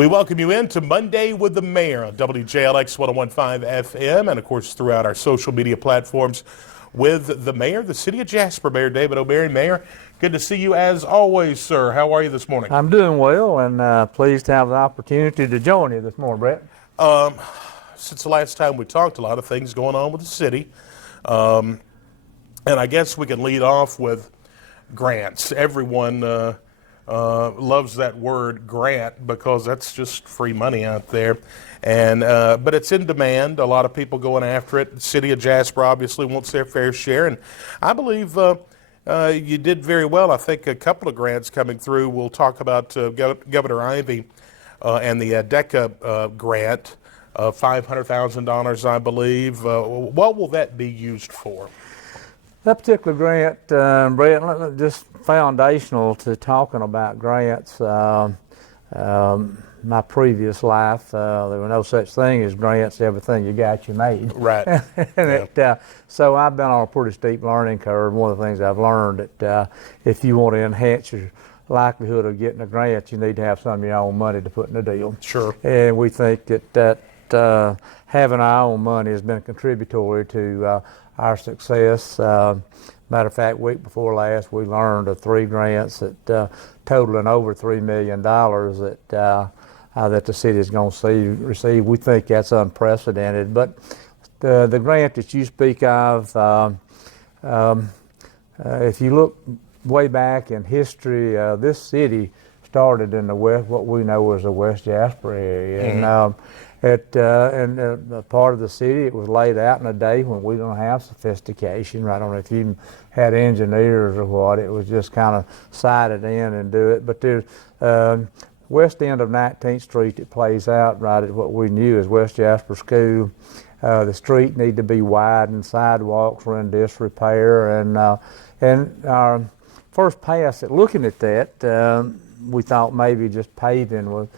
We welcome you into Monday with the Mayor on WJLX 101.5 FM and, of course, throughout our social media platforms with the Mayor, the City of Jasper, Mayor David O'Mary. Mayor, good to see you as always, sir. How are you this morning? I'm doing well and pleased to have the opportunity to join you this morning, Brett. Since the last time we talked, a lot of things going on with the city. And I guess we can lead off with grants. Everyone loves that word grant because that's just free money out there. And but it's in demand. A lot of people going after it. The City of Jasper obviously wants their fair share. And I believe you did very well. I think a couple of grants coming through. We'll talk about Governor Ivey and the DECA grant, $500,000, I believe. What will that be used for? That particular grant, Brett, just foundational to talking about grants. My previous life, there were no such thing as grants. Everything you got, you made. Right. So I've been on a pretty steep learning curve. One of the things I've learned that if you want to enhance your likelihood of getting a grant, you need to have some of your own money to put in the deal. Sure. And we think that having our own money has been contributory to our success. Matter of fact, week before last, we learned of 3 grants that totaling over $3 million that the city is going to receive. We think that's unprecedented. But the grant that you speak of, if you look way back in history, this city started in the west, what we know as the West Jasper area. Mm-hmm. And part of the city, it was laid out in a day when we don't have sophistication. I don't know if you had engineers or what. It was just kind of sited in and do it. But there's west end of 19th Street that plays out right at what we knew as West Jasper School. The street needed to be widened, sidewalks were in disrepair, and our first pass at looking at that, we thought maybe just paving was.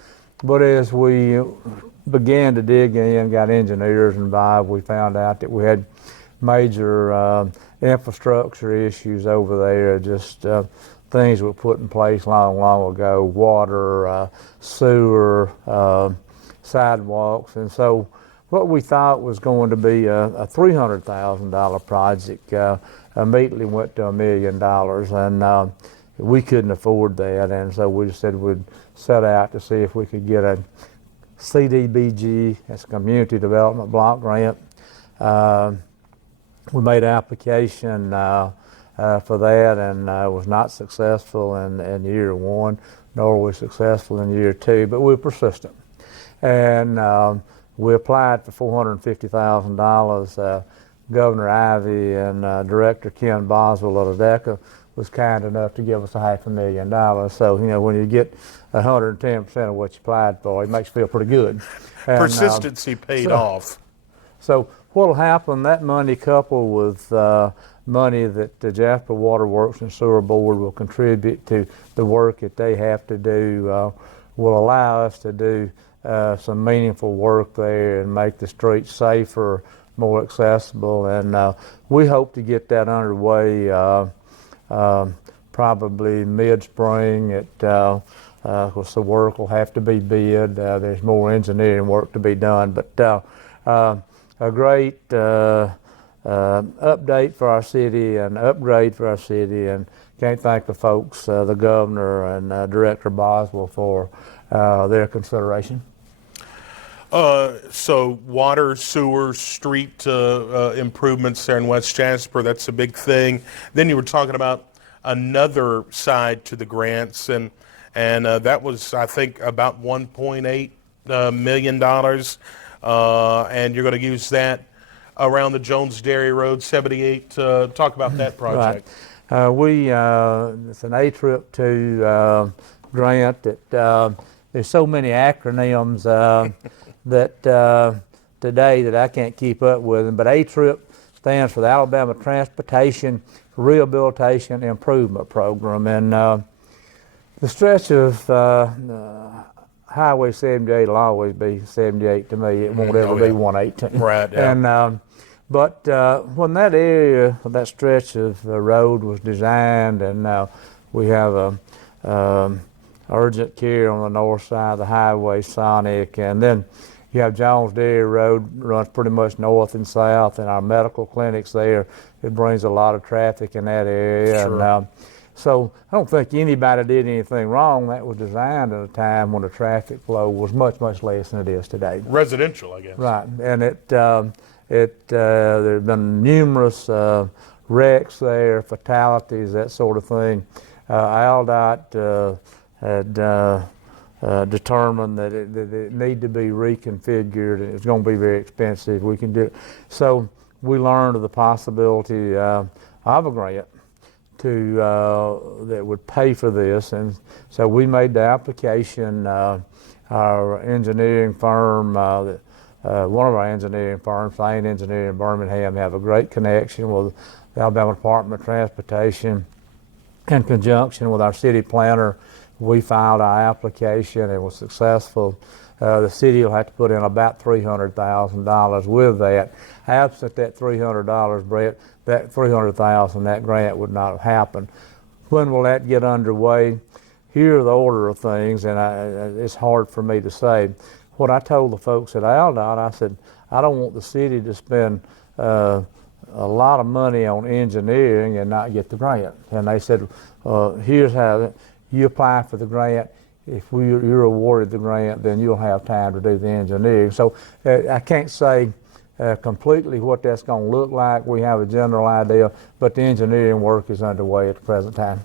But as we began to dig in, got engineers involved, we found out that we had major infrastructure issues over there, just things were put in place long ago, water, sewer, sidewalks. And so what we thought was going to be a $300,000 project immediately went to $1 million. And we couldn't afford that, and so we just said we'd set out to see if we could get a CDBG, that's a Community Development Block Grant. We made an application for that and was not successful in year 1, nor were we successful in year 2, but we were persistent. And we applied for $450,000. Governor Ivey and Director Ken Boswell of DECA was kind enough to give us $500,000. So, you know, when you get 110% of what you applied for, it makes you feel pretty good. And, persistency paid off. So what will happen, that money coupled with money that the Jasper Water Works and Sewer Board will contribute to the work that they have to do, will allow us to do some meaningful work there and make the streets safer, more accessible. And we hope to get that underway probably mid-spring. Of course, the work will have to be bid. There's more engineering work to be done, but a great update for our city, an upgrade for our city, and can't thank the folks, the governor and Director Boswell for their consideration. So water, sewer, street improvements there in West Jasper, that's a big thing. Then you were talking about another side to the grants, and that was, I think, about $1.8 million, and you're going to use that around the Jones Dairy Road 78. Talk about that project. Right. It's an A-Trip 2 grant that there's so many acronyms that today that I can't keep up with them, but A-Trip stands for the Alabama Transportation Rehabilitation Improvement Program. And the stretch of Highway 78 will always be 78 to me. It won't ever be 118. Right. Yeah. And but when that area, that stretch of road was designed, and we have a urgent care on the north side of the highway, Sonic, and then you have Jones Dairy Road runs pretty much north and south, and our medical clinics there. It brings a lot of traffic in that area. Sure. And, so I don't think anybody did anything wrong. That was designed at a time when the traffic flow was much, much less than it is today. Residential, I guess. Right, and there have been numerous wrecks there, fatalities, that sort of thing. ALDOT had determined that it needed to be reconfigured, and it's going to be very expensive. We can do it. So we learned of the possibility of a grant that would pay for this, and so we made the application. Our engineering firm, one of our engineering firms, Lane Engineering in Birmingham, have a great connection with the Alabama Department of Transportation. In conjunction with our city planner, we filed our application and was successful. The city will have to put in about $300,000 with that. Absent that $300, Brett, that $300,000, that grant would not have happened. When will that get underway? Here are the order of things, and it's hard for me to say. What I told the folks at ALDOT, I said, I don't want the city to spend a lot of money on engineering and not get the grant. And they said, here's how you apply for the grant. If you're awarded the grant, then you'll have time to do the engineering. So I can't say completely what that's going to look like. We have a general idea, but the engineering work is underway at the present time.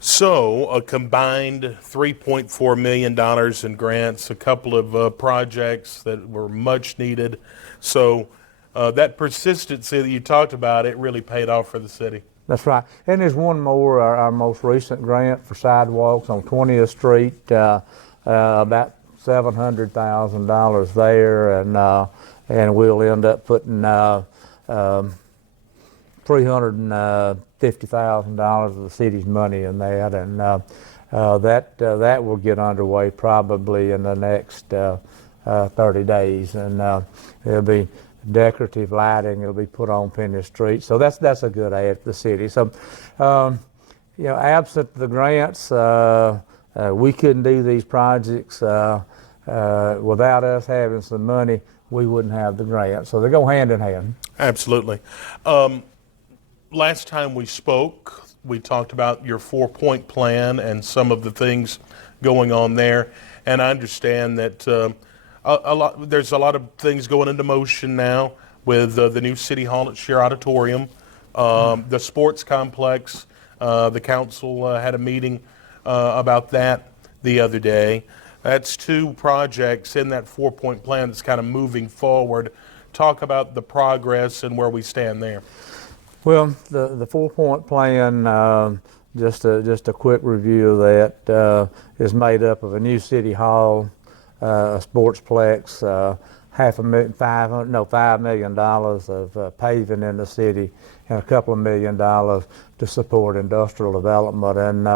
So a combined $3.4 million in grants, a couple of projects that were much needed. So that persistency that you talked about, it really paid off for the city. That's right. And there's one more, our most recent grant for sidewalks on 20th Street, about $700,000 there, and we'll end up putting $350,000 of the city's money in that, and that will get underway probably in the next 30 days, and it'll be decorative lighting. It'll be put on Penny Street, so that's a good aid to the city. So, absent the grants, we couldn't do these projects without us having some money. We wouldn't have the grant, so they go hand in hand. Absolutely. Last time we spoke, we talked about your 4-point plan and some of the things going on there, and I understand that there's a lot of things going into motion now with the new City Hall at Shear Auditorium, the sports complex. The council had a meeting about that the other day. That's 2 projects in that 4-point plan that's kind of moving forward. Talk about the progress and where we stand there. Well, the 4-point plan, just a quick review of that, is made up of a new city hall, a sportsplex, $5 million of paving in the city, and a couple of $1 million to support industrial development. And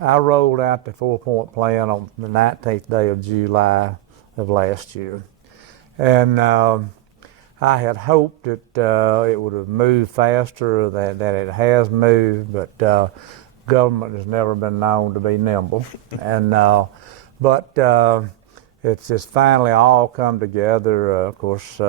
I rolled out the 4-point plan on the 19th day of July of last year, and I had hoped that it would have moved faster than it has moved, but government has never been known to be nimble. And but it's just finally all come together. Of course,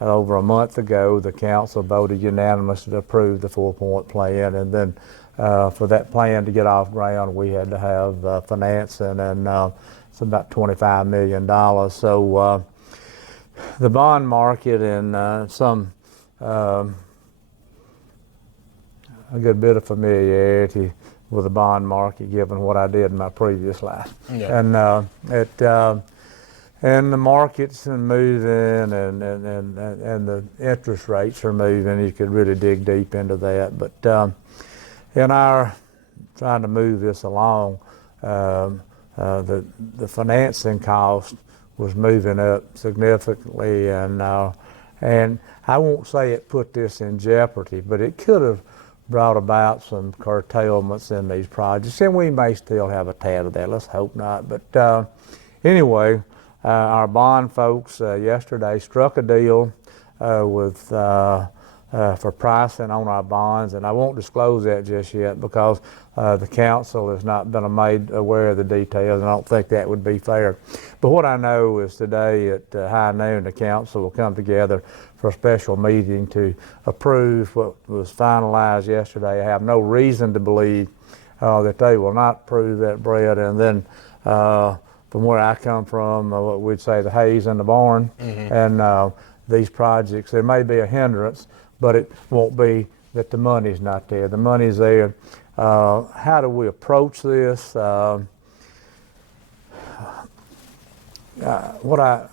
over a month ago, the council voted unanimously to approve the 4-point plan, and then for that plan to get off ground, we had to have financing, and it's about $25 million. So the bond market and a good bit of familiarity with the bond market, given what I did in my previous life. Yeah. And the markets are moving, and the interest rates are moving. You could really dig deep into that. But in our trying to move this along, the financing cost was moving up significantly, and I won't say it put this in jeopardy, but it could have brought about some curtailments in these projects, and we may still have a tad of that. Let's hope not. But anyway, our bond folks yesterday struck a deal with for pricing on our bonds, and I won't disclose that just yet because the council has not been made aware of the details, and I don't think that would be fair. But what I know is today at high noon, the council will come together for a special meeting to approve what was finalized yesterday. I have no reason to believe that they will not approve that, Brett. And then from where I come from, what we'd say the hay's in the barn, and these projects, there may be a hindrance, but it won't be that the money's not there. The money's there. How do we approach this? What I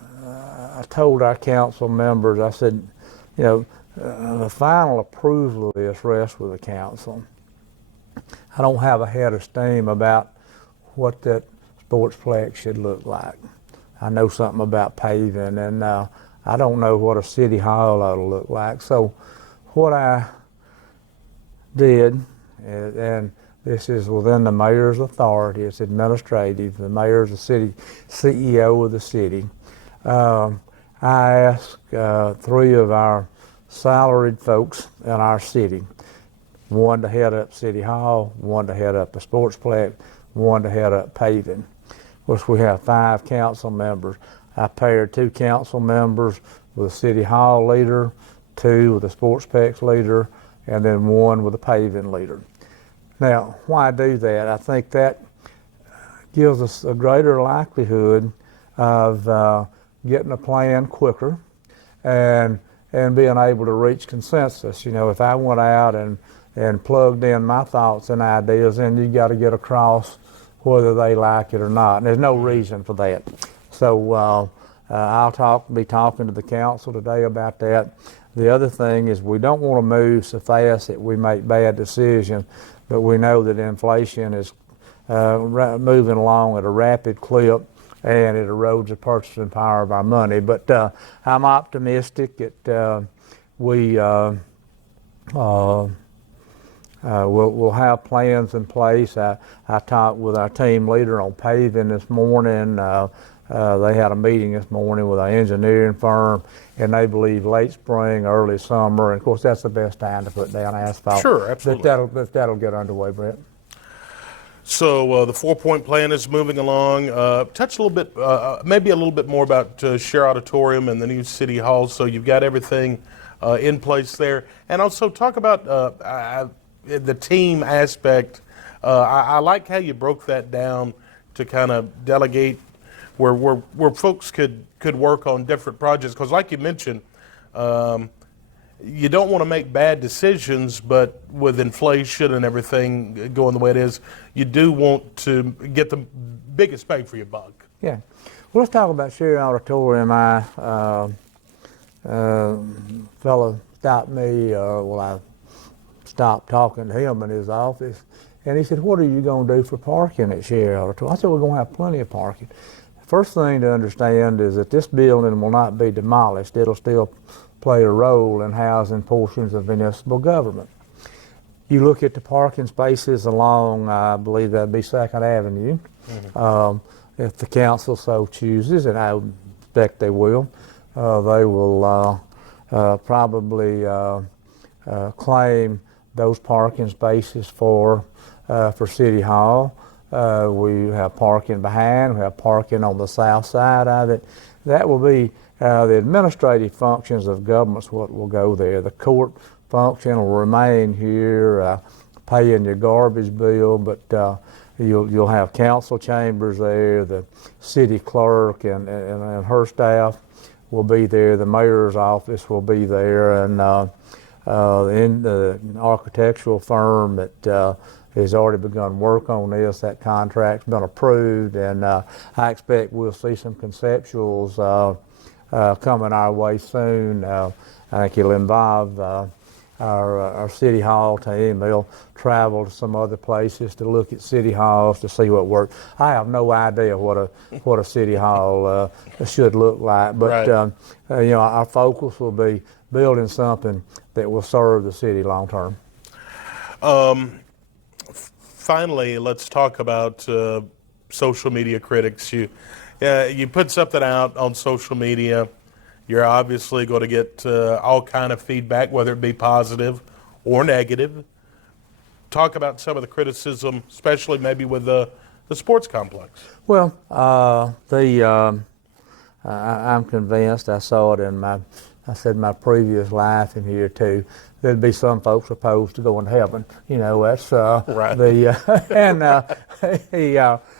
told our council members, I said, you know, the final approval of this rests with the council. I don't have a head of steam about what that sportsplex should look like. I know something about paving, and I don't know what a city hall ought to look like. So what I did, and this is within the mayor's authority, it's administrative, the mayor's the city CEO of the city. I asked 3 of our salaried folks in our city, one to head up City Hall, one to head up the sportsplex, one to head up paving. Of course, we have 5 council members. I paired 2 council members with a City Hall leader, 2 with a sportsplex leader, and then 1 with a paving leader. Now, why do that? I think that gives us a greater likelihood of getting a plan quicker and being able to reach consensus. You know, if I went out and plugged in my thoughts and ideas, then you got to get across whether they like it or not. And there's no reason for that. So I'll be talking to the council today about that. The other thing is we don't want to move so fast that we make bad decisions, but we know that inflation is moving along at a rapid clip, and it erodes the purchasing power of our money. But I'm optimistic that we'll have plans in place. I talked with our team leader on paving this morning. They had a meeting this morning with our engineering firm, and they believe late spring, early summer. And of course, that's the best time to put down asphalt. Sure, absolutely. That'll get underway, Brett. So the 4-point plan is moving along. Touch a little bit, maybe a little bit more about Share Auditorium and the new City Hall. So you've got everything in place there. And also talk about the team aspect. I like how you broke that down to kind of delegate where folks could work on different projects. Because like you mentioned, you don't want to make bad decisions, but with inflation and everything going the way it is, you do want to get the biggest bang for your buck. Yeah. Well, let's talk about Share Auditorium. Fellow stopped me, I stopped talking to him in his office, and he said, "What are you going to do for parking at Share Auditorium?" I said, "We're going to have plenty of parking." First thing to understand is that this building will not be demolished. It'll still play a role in housing portions of municipal government. You look at the parking spaces along, I believe that'd be 2nd Avenue. If the council so chooses, and I would expect they will probably claim those parking spaces for City Hall. We have parking behind, we have parking on the south side of it. That will be the administrative functions of government's what will go there. The court function will remain here, paying your garbage bill, but you'll have council chambers there. The city clerk and her staff will be there. The mayor's office will be there, and in the architectural firm that has already begun work on this. That contract's been approved, and I expect we'll see some conceptuals coming our way soon. I think it'll involve our City Hall team. They'll travel to some other places to look at City Halls to see what works. I have no idea what a City Hall should look like, but right. Our focus will be building something that will serve the city long term. Finally, let's talk about social media critics. You put something out on social media You're obviously going to get all kind of feedback, whether it be positive or negative. Talk about some of the criticism, especially maybe with the sports complex. Well, I'm convinced. I saw it in my previous life in here too. There'd be some folks opposed to going to heaven. That's Right.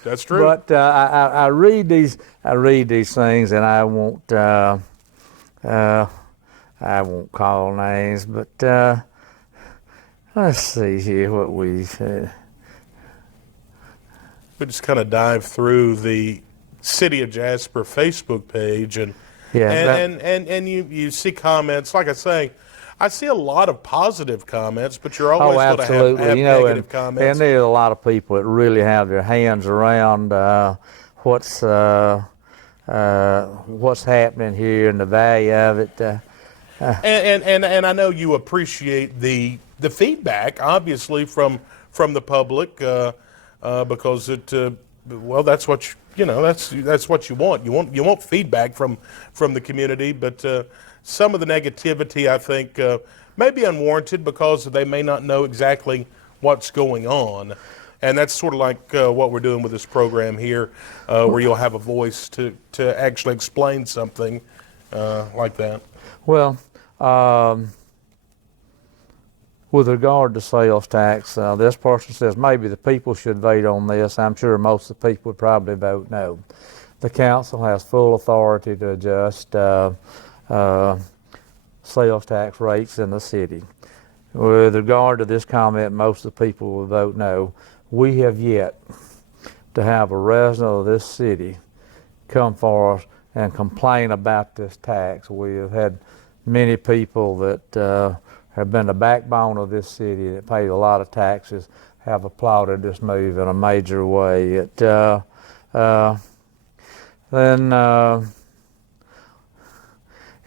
That's true. But I read these things, and I won't call names, but let's see here what we said. We just kind of dive through the City of Jasper Facebook page, and you see comments. Like I say, I see a lot of positive comments, but you're always going to have negative comments. And there's a lot of people that really have their hands around what's happening here and the value of it. And I know you appreciate the feedback, obviously, from the public, because that's what that's what you want. You want feedback from the community, but some of the negativity, I think, may be unwarranted because they may not know exactly what's going on. And that's sort of like what we're doing with this program here, where you'll have a voice to actually explain something like that. Well, with regard to sales tax, this person says maybe the people should vote on this. I'm sure most of the people would probably vote no. The council has full authority to adjust sales tax rates in the city. With regard to this comment, most of the people will vote no. We have yet to have a resident of this city come for us and complain about this tax. We have had many people that have been the backbone of this city that paid a lot of taxes have applauded this move in a major way.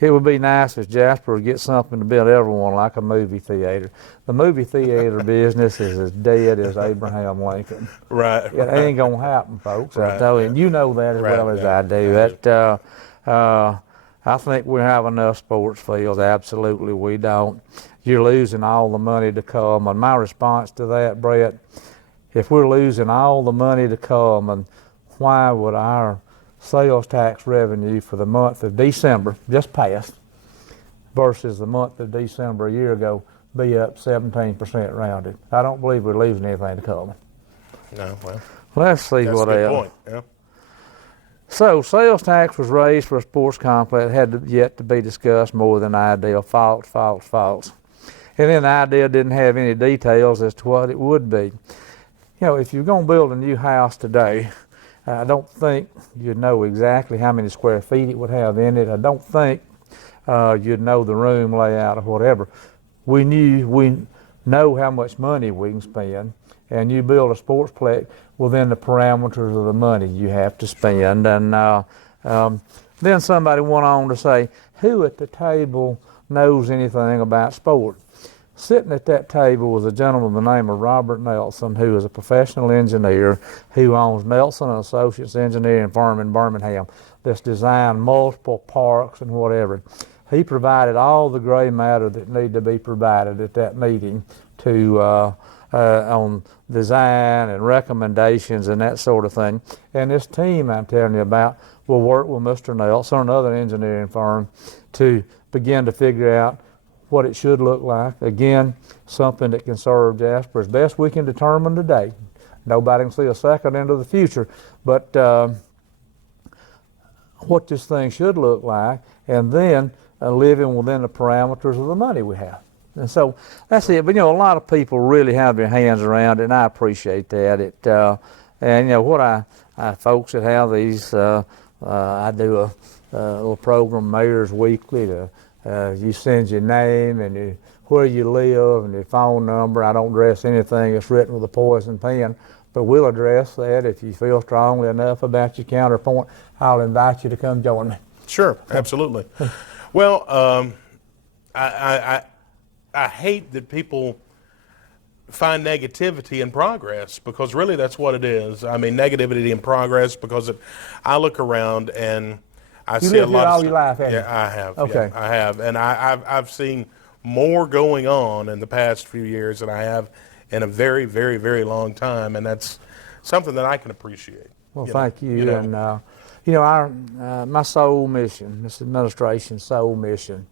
It would be nice if Jasper would get something to build everyone like a movie theater. The movie theater business is as dead as Abraham Lincoln. Right. It ain't going to happen, folks. Right. I tell you, and you know that as well as I do. I think we have enough sports fields. Absolutely, we don't. You're losing all the money to come. And my response to that, Brett, if we're losing all the money to come, and why would our sales tax revenue for the month of December, just passed, versus the month of December a year ago, be up 17% rounded? I don't believe we're losing anything to come. No, well, let's see that's what a good else. point. Yeah. So, sales tax was raised for a sports complex. It had yet to be discussed more than ideal. False. And then the idea didn't have any details as to what it would be. If you're going to build a new house today, I don't think you'd know exactly how many square feet it would have in it. I don't think you'd know the room layout or whatever. We know how much money we can spend, and you build a sportsplex within the parameters of the money you have to spend. And then somebody went on to say, who at the table knows anything about sport? Sitting at that table was a gentleman by the name of Robert Nelson, who is a professional engineer who owns Nelson and Associates Engineering Firm in Birmingham that's designed multiple parks and whatever. He provided all the gray matter that needed to be provided at that meeting on design and recommendations and that sort of thing. And this team I'm telling you about will work with Mr. Nelson, another engineering firm, to begin to figure out what it should look like. Again, something that can serve Jasper as best we can determine today. Nobody can see a second into the future, but what this thing should look like, and then living within the parameters of the money we have. And so that's it. But a lot of people really have their hands around it, and I appreciate that. And what folks that have these, I do a little program, Mayor's Weekly, to you send your name and where you live and your phone number. I don't address anything that's written with a poison pen, but we'll address that. If you feel strongly enough about your counterpoint, I'll invite you to come join me. Sure, absolutely. Well, I hate that people find negativity in progress, because really that's what it is. I mean, negativity in progress, because I look around and I You see a lived lot here of all stuff. your life, haven't Yeah, you? I have. Okay. Yeah, I have, and I've seen more going on in the past few years than I have in a very, very, very long time, and that's something that I can appreciate. Well, you know, thank you. you know. And our my sole mission, this administration's sole mission,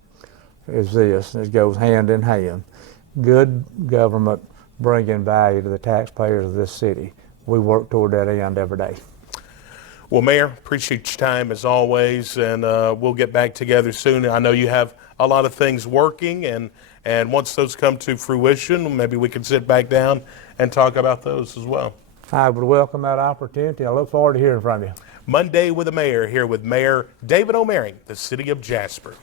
is this. It goes hand in hand. Good government bringing value to the taxpayers of this city. We work toward that end every day. Well, Mayor, appreciate your time as always, and we'll get back together soon. I know you have a lot of things working, and once those come to fruition, maybe we can sit back down and talk about those as well. I would welcome that opportunity. I look forward to hearing from you. Monday with the Mayor, here with Mayor David O'Mary, the City of Jasper.